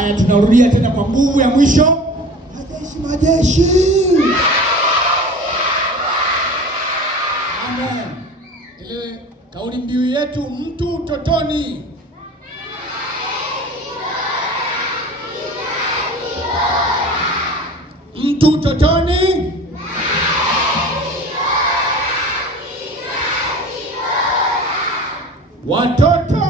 Haya, tunarudia tena kwa nguvu ya mwisho. Majeshi, majeshi. Amen. Ile kauli mbiu yetu, mtu utotoni. Mtu utotoni. Watoto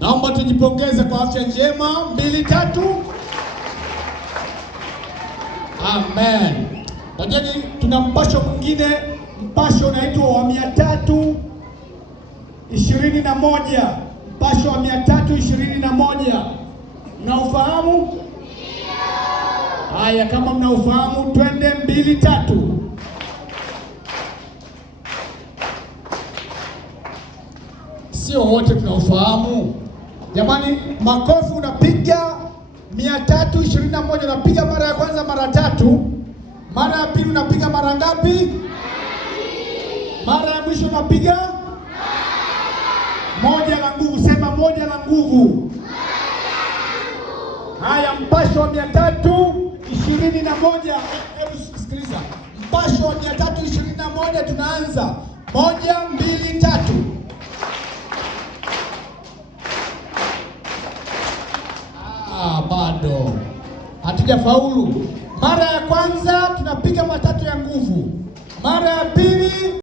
naomba tujipongeze kwa afya njema. 2, 3. Amen. Lakini tuna mpasho mwingine, mpasho unaitwa wa 321. Mpasho wa 321. Mnaufahamu? Haya, kama mnaufahamu twende 2, 3. Sio wote tunaufahamu. Jamani, makofi unapiga 321, unapiga mara ya kwanza mara 3, mara ya pili unapiga mara ngapi? Mara ya mwisho unapiga moja la nguvu. Sema moja la nguvu. Haya, mpasho wa 321. Hebu sikiliza, mpasho wa 321 tunaanza 1, 2, 3. Bado hatujafaulu. Mara ya kwanza tunapiga matatu ya nguvu, mara ya pili